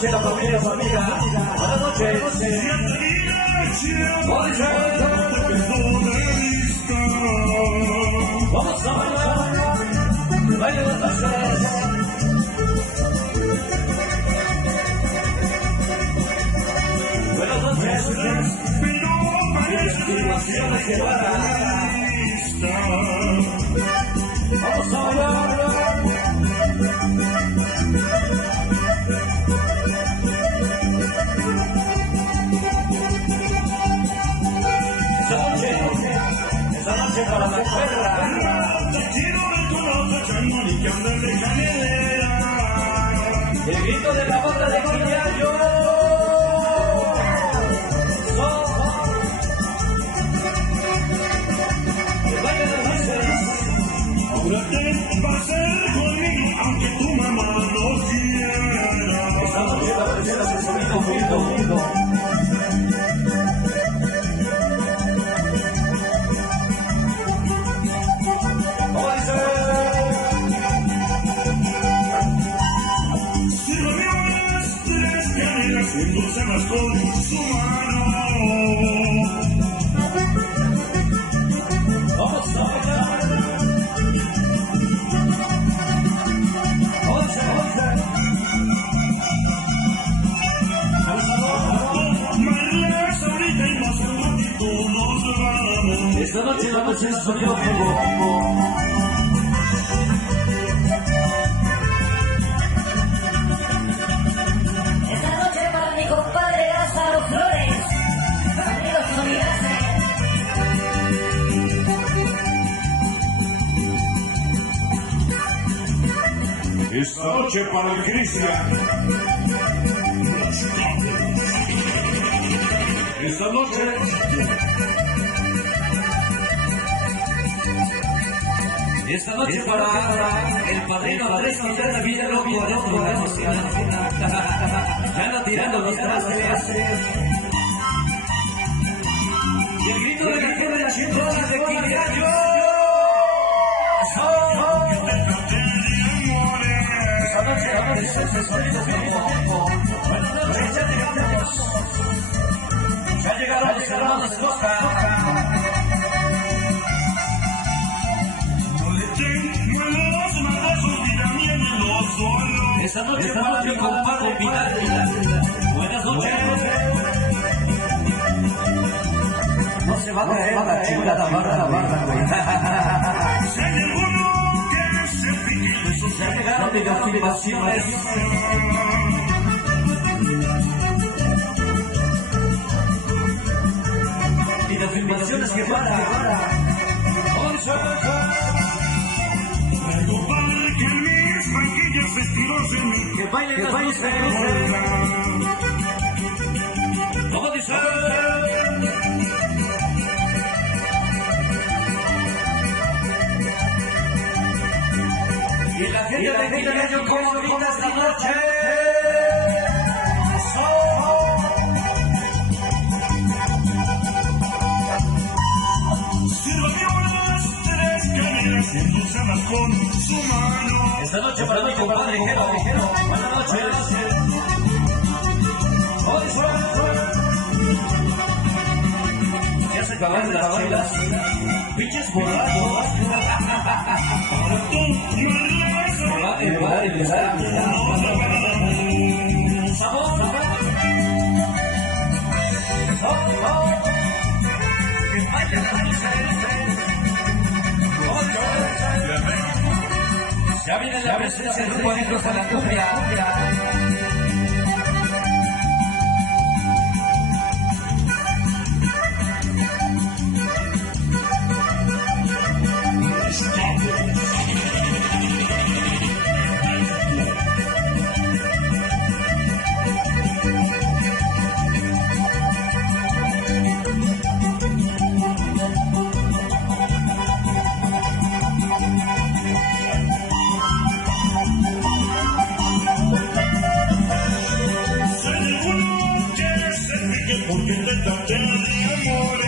noche, la familia. Buenas noches. Vamos a bailar. Baile de noches. Buenas noches. Vamos a bailar. Esa noche para la perra. Te quiero ver con otra changón y que andas de canelera. El grito de la banda de Quiliayo. El baile de luces. Ahora te vas a hacer conmigo, aunque tu mamá no quiera. Esta noche la tercera se Sonido Virgo. Endulcemas con su mano. Vamos a bailar. 11. Tomarlas ahorita y más un ratito nos vamos. Esta noche la noche es Sonido Virgo. Esta noche para el Cristian. Esta noche. Esta noche para el padrino Andrés Quintana, vida loco adentro de la cocina. Ya anda tirando los trastes. Y el grito de la generación de Quiliayo. Buenas noches, ya llegamos. Ya llegaron los hermanos Costa. No le tengo los madrazos ni también los solos. Esta noche para mi compadre Vidal. Buenas noches. No se va a caer la chingada barra, güey. Si hay alguno que se pique, ya llegaron videofilmaciones. Videofilmaciones que para. 11. Traigo para que mis banquillas estirosen. Que bailen las luces. ¿Cómo dice? Y la gente de Quiliayo como grita esta noche. Endulcemas con su mano. Esta noche para mi compadre Jero. Buenas noches. Ya se acabaron las chelas. Pinches borrachos. Sabor. Que vaya la noche. Ya viene la presencia de Juanitos a la cumbia. Porque te traté de amor.